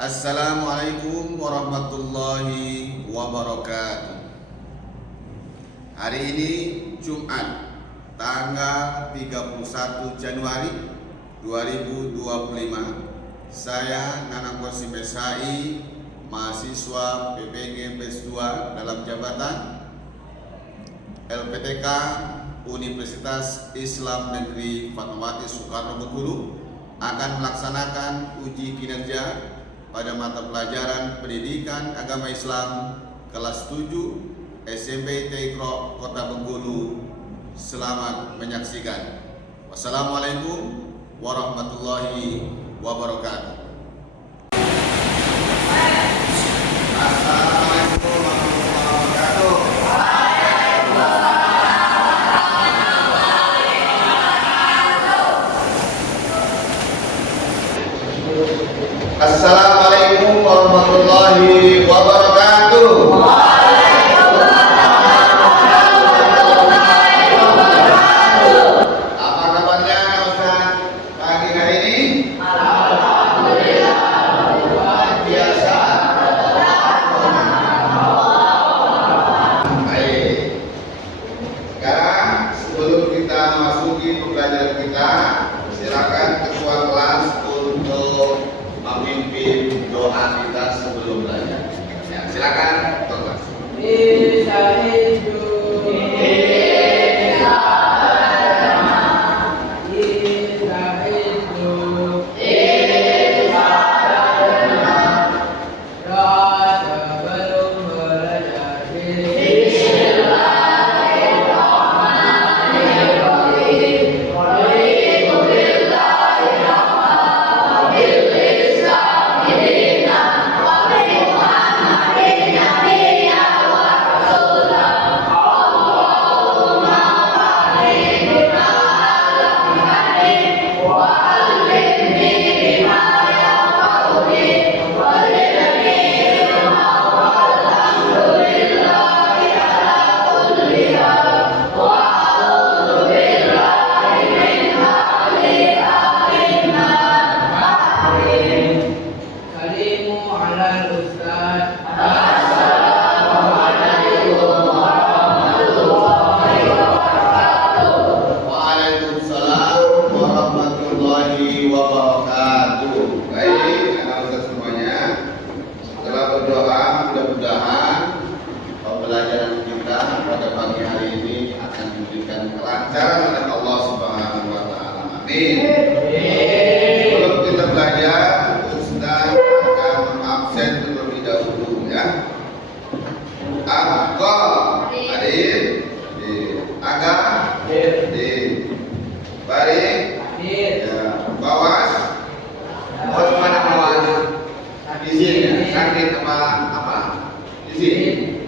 Assalamualaikum warahmatullahi wabarakatuh. Hari ini Jumat tanggal 31 Januari 2025. Saya Nanang Kosim SHI, mahasiswa PPG PES 2 dalam jabatan LPTK Universitas Islam Negeri Fatmawati Soekarno Bengkulu akan melaksanakan uji kinerja pada mata pelajaran Pendidikan Agama Islam kelas 7 SMP Tekro Kota Bengkulu. Selamat menyaksikan. Wassalamualaikum warahmatullahi wabarakatuh. Assalamualaikum warahmatullahi wabarakatuh. Assalamualaikum warahmatullahi wabarakatuh. Apa kabarnya Ustaz pagi hari ini? Alhamdulillah luar biasa. Baik. Sekarang sebelum kita masuki pembelajaran kita, silakan ketua kelas untuk memimpin doa kita sebelum belajar. Ya, silakan kelas. Sebelum kita belajar, Ustaz akan mengabsen terlebih dahulu ya. Agak hadir, agak hadir, barik, ya. Bawas, mau kemana bawas? Izin ya, sakit apa? Izin.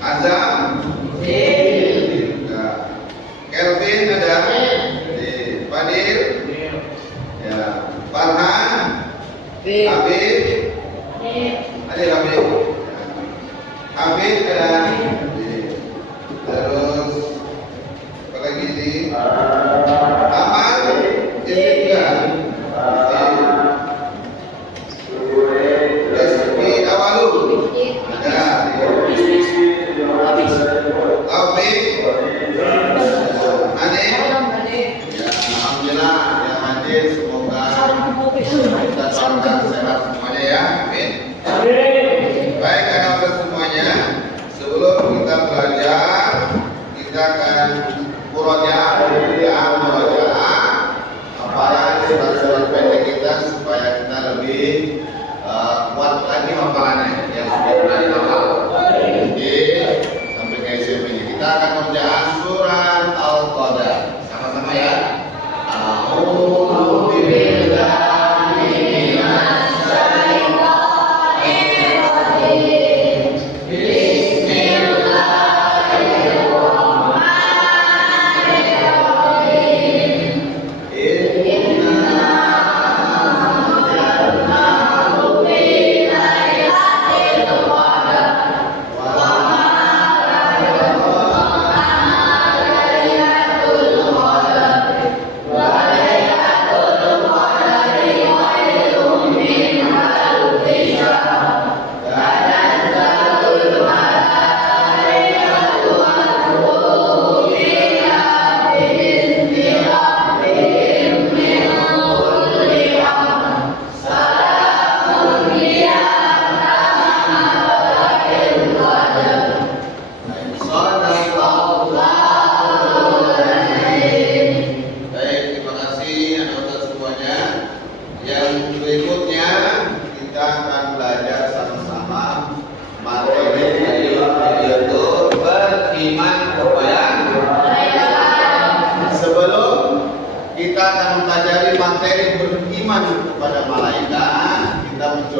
Azam, Kelvin ada. Fadil, ya, Farhan, Habib, ada Habib ada, terus apa lagi ini? Aman, juga, Resmi Awalu, ada, Taufik, Alhamdulillah yang hadir, semoga kita doakan sehat semuanya ya, amin. Baik, anak-anak semuanya, sebelum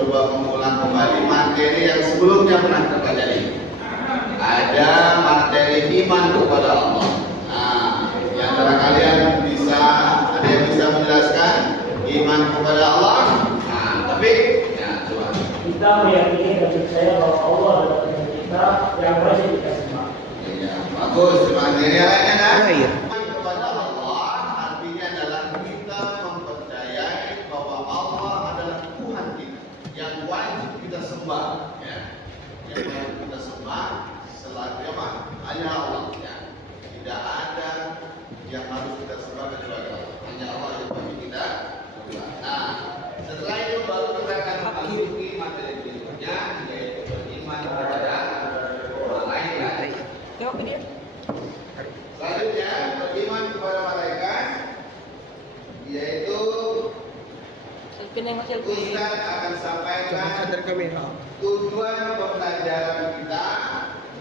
mencoba mengulang kembali materi yang sebelumnya pernah terpelajari. Ada materi iman kepada Allah. Nah, di antara kalian ada yang bisa menjelaskan iman kepada Allah? Nah, tapi ya coba. Kita meyakini dan percaya bahwa Allah adalah Tuhan kita yang wajib kita sembah. Iya, bagus. Materi lainnya kan? Iya. Iman kepada Allah artinya adalah kita mempercayai bahwa Allah adalah Tuhan kita yang wajib kita sembah. Ya. Yang wajib kita sembah selain apa? Hanya Allah. Ya. Tidak ada yang harus kita sembah kecuali Allah. Hanya Allah yang wajib kita sembah. Nah, setelah itu baru kita akan memasuki materi berikutnya, yaitu beriman kepada malaikat. Jawab dia. Selanjutnya beriman kepada malaikat, yaitu Ustaz akan sampaikan tujuan pembelajaran kita,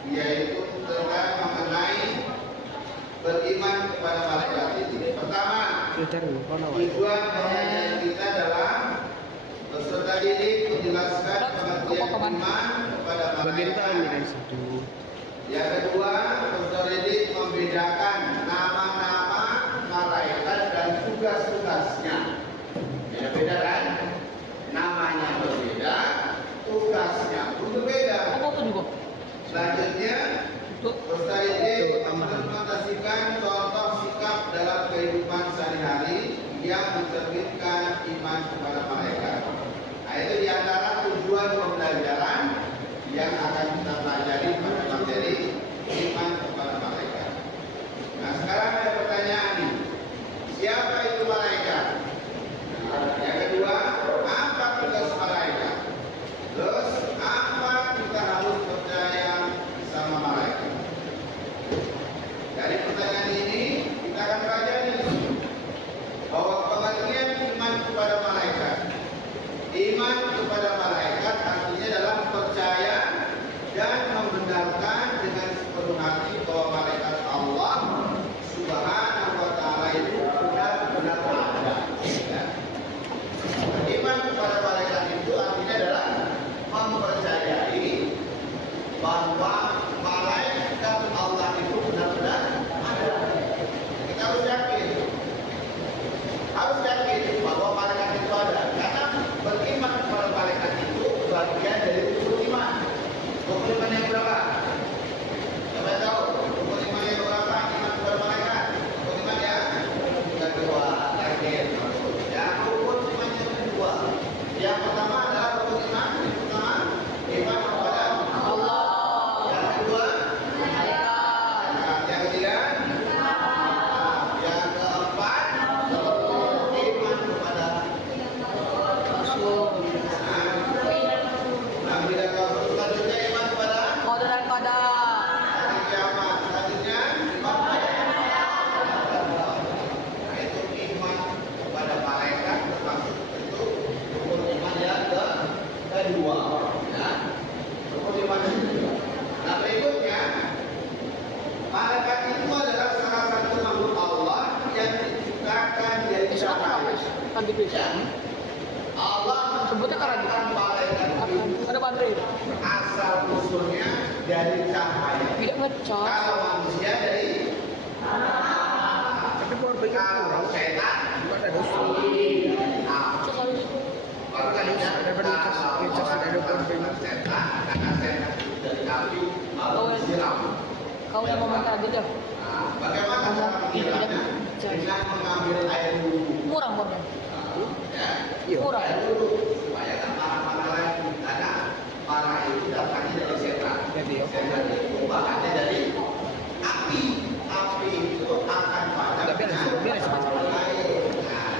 yaitu tentang mengenai beriman kepada malaikat ini. Pertama, tujuan pembelajaran kita adalah peserta didik menjelaskan pengertian iman kepada malaikat. Yang kedua, peserta didik membedakan nama-nama malaikat dan tugas-tugasnya. Beda kan? Namanya berbeda, tugasnya pun berbeda. Selanjutnya, peserta didik mengimplementasikan contoh sikap dalam kehidupan sehari-hari yang mencerminkan iman kepada malaikat. Nah, itu diantara tujuan pembelajaran yang akan kita pelajari pada materi iman kepada malaikat. Nah, sekarang ada pertanyaan nih. Siapa itu malaikat? Nah, yang kedua, apa tugas malaikat? Terus, apa kita harus percaya sama malaikat? Dari pertanyaan ini, kita akan pelajari bahwa pengertian iman kepada malaikat. Iman kepada malaikat artinya adalah percaya dan membenarkan dengan sepenuh hati bahwa malaikat Allah Subhanahu wa Ta'ala itu benar-benar ada. Ya. Iman kepada malaikat itu artinya adalah mempercayai bahwa malaikat Allah itu benar-benar ada. Kita harus yakin bahwa malaikat itu ada, karena beriman kepada malaikat itu bagian dari rukun iman. Rukun iman yang berapa? Siapa tahu? Rukun iman yang berapa? Iman kepada malaikat. Rukun iman yang kedua, terakhir. Ya, rukun iman yang kedua. Yang pertama adalah rukun iman. Yang pertama, iman kepada Allah. Yang kedua, malaikat. Yang ketiga, yang keempat, iman kepada Nabi dan Rasul. Selanjutnya iman kepada Qadar dan qadar. hari kiamat. Selanjutnya iman kepada nah, itu iman kepada malaikat termasuk itu rukun iman yang kedua. Ya. Rukun iman yang kedua. Nah, berikutnya malaikat itu adalah salah satu makhluk Allah yang diciptakan dari cahaya. Ya. Allah Sebutnya kan menciptakan malaikat itu ada baterai. asal usulnya dari cahaya. Tidak ngecas. Kalau manusia dari Tapi korbannya kalau setan ada dosa. dari api. Cas harus itu. Makanya Daripada ngecas ada korbannya. setan karena setan itu dari api lalu disiram. Kau yang ngomong tadi dah. Nah, bagaimana cara menyiramnya? Dengan mengambil air wudhu. Murah korban. Ya. Murah. Air wudhu supaya tak marah-marah lagi karena marah itu datangnya dari setan. Setan itu bahannya dari api. Api itu akan padam dengan air. Nah,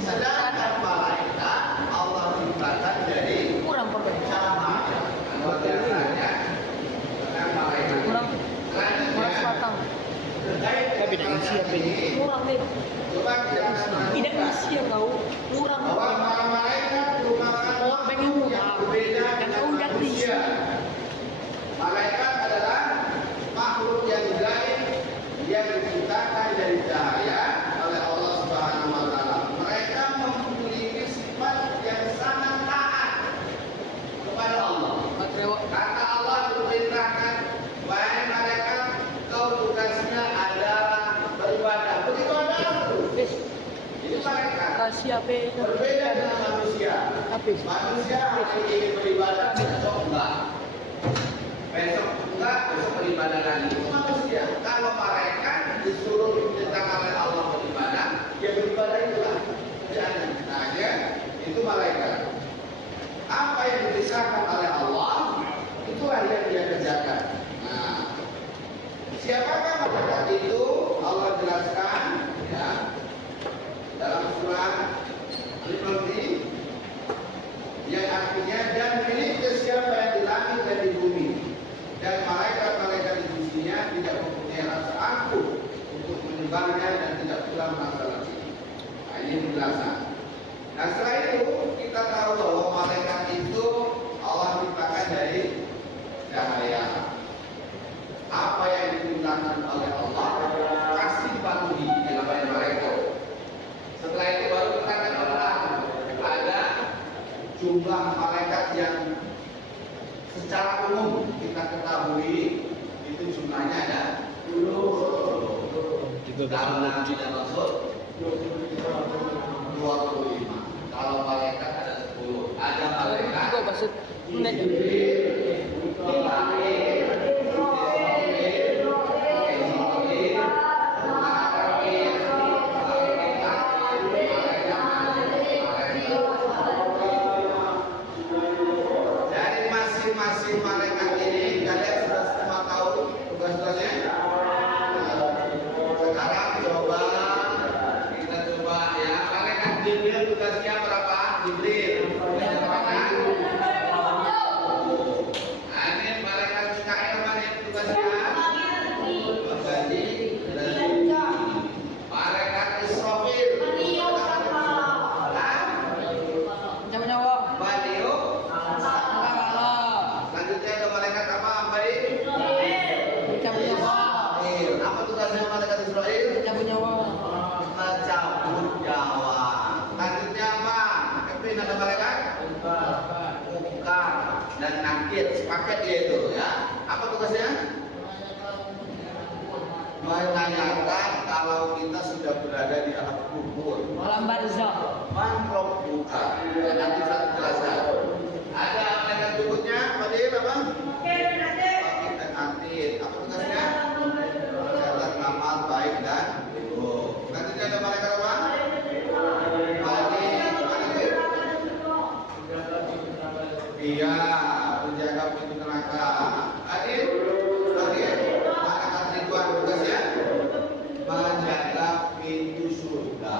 sedangkan malaikat Allah ciptakan dari Murah korban. cahaya. Luar biasanya dengan malaikat. Murah. Murah Selanjutnya sebatang. terkait dengan siapa ini? ini, Murah deh. coba kita Tidak isi ya kau. Murah. bahwa para malaikat merupakan Orang pengen makhluk yang murah. berbeda Dan dengan kau udah manusia. Malaikat adalah makhluk yang gaib yang diciptakan dari cahaya oleh Allah Subhanahu wa Ta'ala. Mereka memiliki sifat yang sangat taat HP itu. Berbeda dengan manusia. Habis. Manusia hari ini beribadah, besok enggak. Besok enggak, besok beribadah lagi. Itu manusia. Kalau malaikat disuruh diperintahkan oleh Allah beribadah, ya beribadah itulah. Jangan saja itu malaikat. Apa yang dipisahkan oleh Allah, itulah yang dia kerjakan. Nah, siapakah malaikat itu? Allah jelaskan ya dalam surah Al-Imran yang artinya dan miliknya siapa yang di langit dan di bumi dan malaikat-malaikat di sisinya tidak mempunyai rasa ampun untuk menyembahnya dan tidak pula merasa letih. Nah, ini penjelasan. Nah setelah itu kita tahu bahwa malaikat itu Allah ciptakan dari cahaya. Apa yang diperintahkan oleh Allah pasti dipatuhi yang namanya malaikat. Setelah itu baru kita akan orang ada jumlah malaikat yang secara umum kita ketahui itu jumlahnya ada 10. Kalau tidak masuk 25. Kalau malaikat ada 10. Ada malaikat. Juga maksud dari masing-masing malaikat ini kalian sudah semua tahu tugas-tugasnya. Sekarang coba kita coba ya malaikat Jibril tugasnya berapa? Jibril ini malaikat Mikail mana yang tugasnya? Berbagi rezeki. Malaikat Israfil nyawa-nyawa. Baliu. Selanjutnya ada malaikat apa? Baik. Cabut-nyawa. Apa tugasnya malaikat Israel? Cabut-nyawa. Mencabut nyawa. Selanjutnya apa? Kevin ada malaikat? Mungkar dan nakir sepaket dia itu ya. Apa tugasnya? Menanyakan kalau kita sudah berada di alam kubur. Alam barzakh. Mangrove buka. Ya, nanti saya jelaskan. Ada malaikat berikutnya, Fadil apa? Wakil dan atid. Apa tugasnya? Mencatat amal baik dan buruk. Nanti ada malaikat apa? Iya, menjaga pintu neraka. Adil, malaikat Ridwan tugasnya menjaga pintu surga.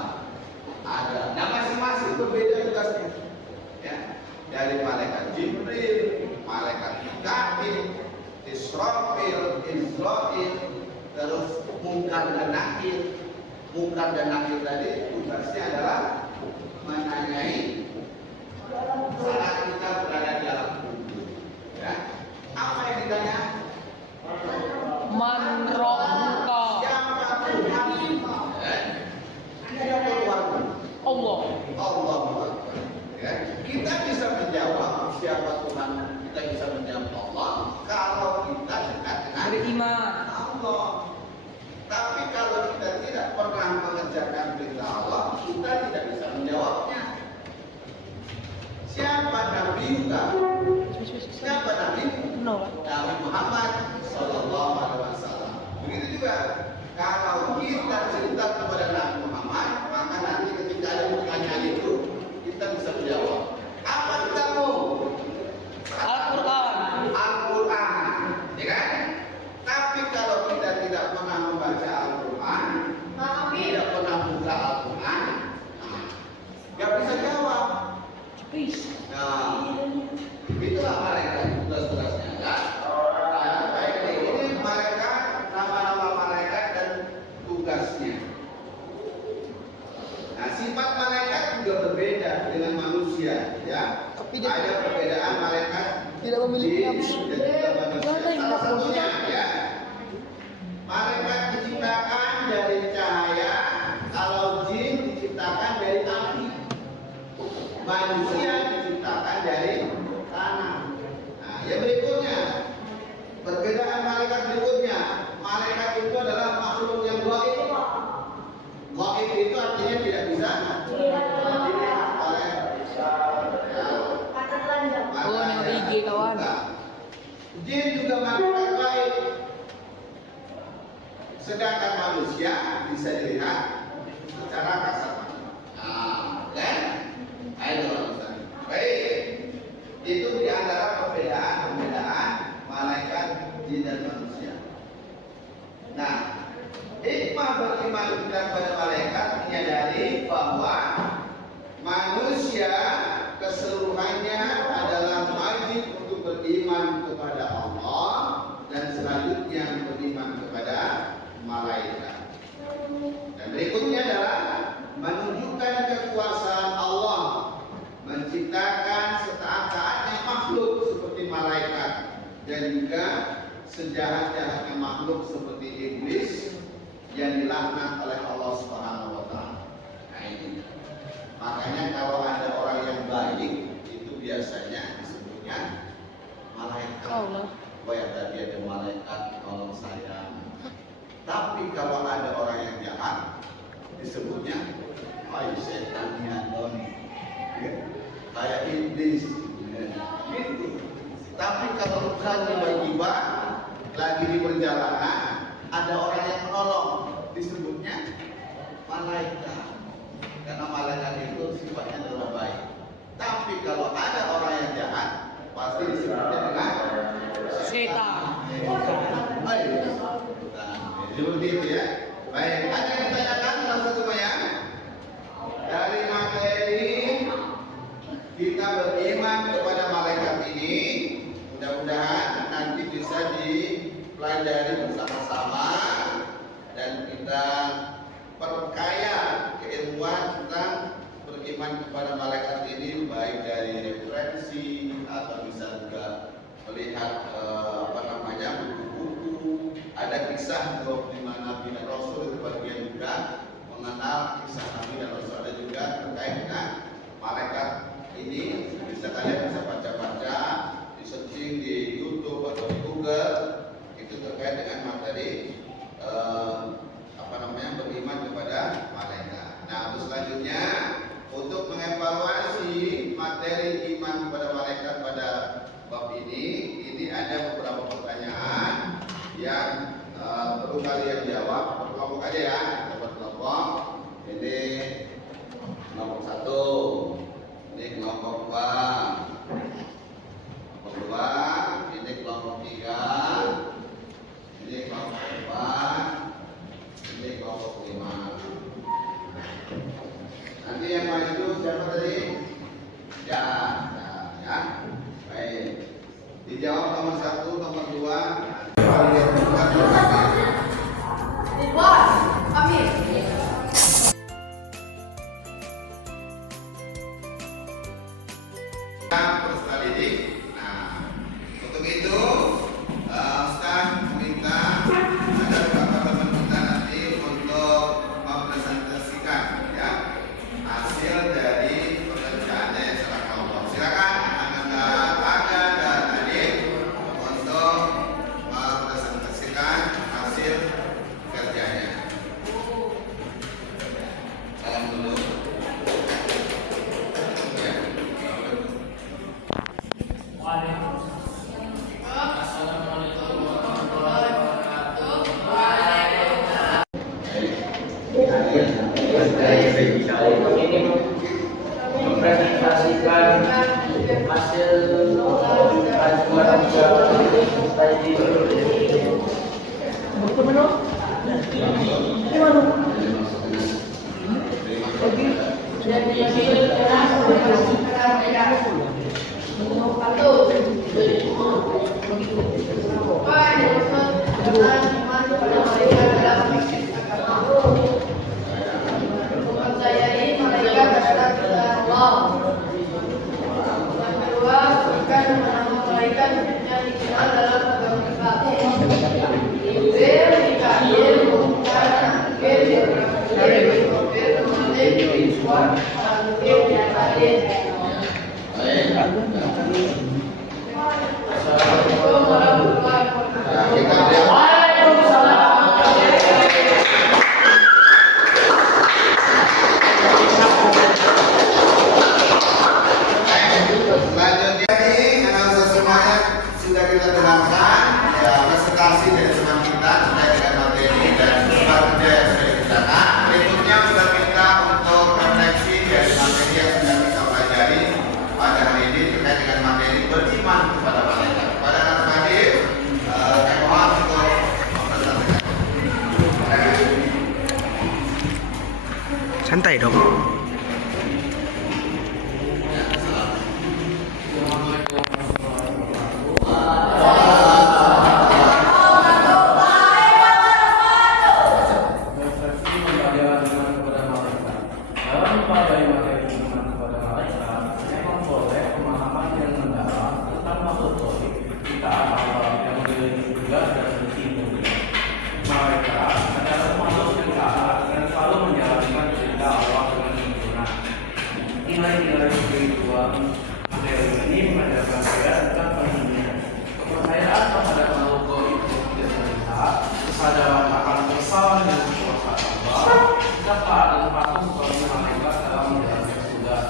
Ada. Nah masing-masing berbeda tugasnya. Ya, dari malaikat Jibril, malaikat Mikail, Israfil, terus Mungkar dan Nakir. Mungkar dan Nakir tadi tugasnya adalah menanyai saat kita berada di alam kubur. Ya. Apa yang ditanya? Man rabbuka. Siapa Tuhan? Siapa Tuhan? Allah. Allah. Ya. Kita bisa menjawab siapa Tuhan. Kita bisa menjawab Allah kalau kita dekat dengan Beriman. Allah. Tapi kalau kita tidak pernah mengerjakan perintah Allah, kita tidak bisa menjawabnya. Siapa Nabi Yuka? Siapa Nabi? No. Nabi Muhammad Sallallahu Alaihi Wasallam. Begitu juga kalau kita cerita kepada Nabi Muhammad, maka nanti ketika ada pertanyaan itu kita bisa menjawab. Apa kita mau? Al-Quran. Al-Quran, ya kan? Tapi kalau kita tidak pernah membaca Al-Quran, tidak pernah buka Al-Quran, nggak bisa jawab. Please. Nah, itulah malaikat tugas-tugasnya, kan? Nah, baik ini malaikat, nama-nama malaikat dan tugasnya. Nah, sifat malaikat juga berbeda dengan manusia, ya. Tapi dia Ada perbedaan malaikat tidak memiliki jin nafsu. dan juga manusia. Mana yang Salah nafsu? satunya, ya. Malaikat diciptakan dari cahaya, kalau jin diciptakan dari api. Manusia diciptakan dari tanah. Nah, yang berikutnya, perbedaan malaikat berikutnya, malaikat itu adalah makhluk yang gaib. Gaib itu artinya tidak bisa Jin juga melakukan baik. Sedangkan manusia bisa dilihat secara kasat mata. Nah, kan? Ayo, baik. Itu di antara perbedaan malaikat jin dan manusia. Nah, hikmah beriman kita kepada malaikat menyadari bahwa manusia keseluruhannya adalah wajib untuk beriman kepada Allah dan selanjutnya beriman kepada malaikat. Dan berikutnya adalah menunjukkan kekuasaan Allah menciptakan setaat-taatnya makhluk seperti malaikat dan juga sejahat-jahatnya makhluk seperti iblis yang dilaknat oleh Allah Subhanahu wa taala. Nah, ini. Makanya kalau ada orang yang baik itu biasanya disebutnya malaikat. Allah. Oh ya, tadi ada malaikat tolong saya. Tapi kalau ada orang yang jahat disebutnya setan Antoni. Kayak iblis. Gitu. Tapi kalau bukan tiba-tiba lagi di perjalanan ada orang yang menolong disebutnya malaikat. Karena malaikat itu sifatnya adalah baik. Tapi kalau ada orang yang jahat pasti disebutnya dengan Setan. Baik. Seperti itu ya. Baik, ada yang ditanyakan salah satu ya. Dari materi kita beriman kepada malaikat ini, mudah-mudahan nanti bisa dipelajari bersama-sama dan kita perkaya keilmuan tentang beriman kepada malaikat ini, baik dari referensi atau bisa juga melihat buku-buku. Ada kisah di mana Nabi dan Rasul itu bagian juga mengenal kisah Nabi dan Rasul, ada juga terkait dengan malaikat ini. Bisa kalian bisa baca-baca di searching di YouTube atau di Google, itu terkait dengan materi beriman kepada malaikat. Nah, terus selanjutnya untuk mengevaluasi materi iman kepada malaikat pada bab ini ada beberapa pertanyaan yang perlu kalian jawab berkelompok aja ya, berkelompok. Ini kelompok 1, ini kelompok 2, kelompok 2, ini kelompok 3, ini kelompok 4, ini kelompok 5. Nanti yang maju siapa tadi? Ya. Baik. Dijawab nomor 1, nomor 2. Amin. Peserta didik. Nah, untuk itu Ustaz minta ada beberapa teman kita nanti untuk mempresentasikan ya hasil dari pekerjaannya secara kelompok. Silakan Anda dan adik untuk mempresentasikan hasil kerjanya. Salam dulu. Ya. Ini mempresentasikan hasil ajuan tadi. sudah kita dengarkan ya presentasi dari teman kita terkait dengan materi dan sumber kerja yang sudah dibicarakan. Berikutnya sudah kita untuk refleksi dari materi yang sudah kita pelajari pada hari ini terkait dengan materi beriman kepada malaikat. Pada anak hadir, saya mohon untuk mempresentasikan. Santai dong. Nilai-nilai spiritual materi ini mengajarkan saya tentang pentingnya kepercayaan kepada makhluk gaib yang melihat, kesadaran akan kesalahan dan kekuasaan Allah, dapat dan patuh kepada malaikat dalam menjalankan tugas.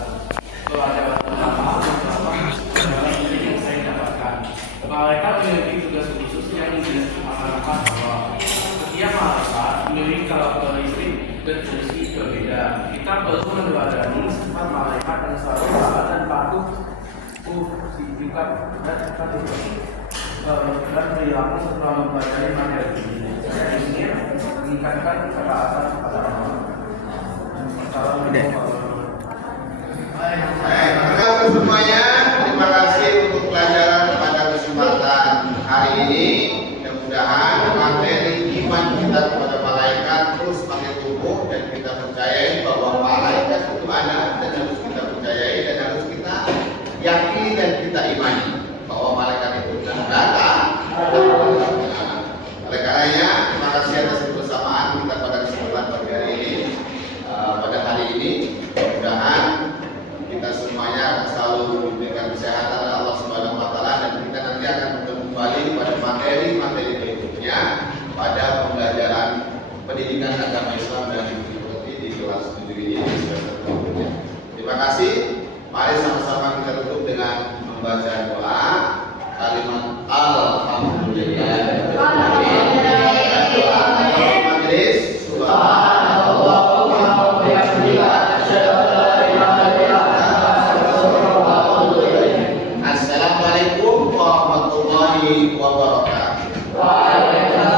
Pelajaran pertama adalah ini yang saya dapatkan. Malaikat memiliki tugas khusus yang diamanahkan Allah. Setiap malaikat memiliki karakteristik dan fungsi berbeda. Kita perlu meneladani sifat malaikat yang selalu taat dan patuh, sikap dan perilaku setelah mempelajari materi ini. Saya ingin meningkatkan ketaatan kepada Allah. Baik, semuanya, terima kasih untuk pelajaran pada kesempatan hari ini. Mudah-mudahan materi iman kita kepada malaikat terus makin tumbuh dan kita percayai bahwa malaikat itu ada dan harus kita percayai dan harus kita yakini dan kita imani bahwa malaikat itu datang. Oleh karenanya, terima kasih atas kebersamaan kita pada kesempatan pagi hari ini. Pada hari ini, mudah-mudahan kita semuanya akan selalu diberikan kesehatan oleh Allah Subhanahu wa taala dan kita nanti akan kembali pada materi-materi berikutnya pada pembelajaran pendidikan agama Islam dan filosofi di kelas 7 ini di semester berikutnya. Terima kasih. Mari sama-sama kita tutup dengan membaca doa kalimat alhamdulillah. Doa majelis subhanallah wa bihamdihi asyhadu an la ilaha illa anta astaghfiruka wa atubu ilaik. Assalamualaikum warahmatullahi wabarakatuh.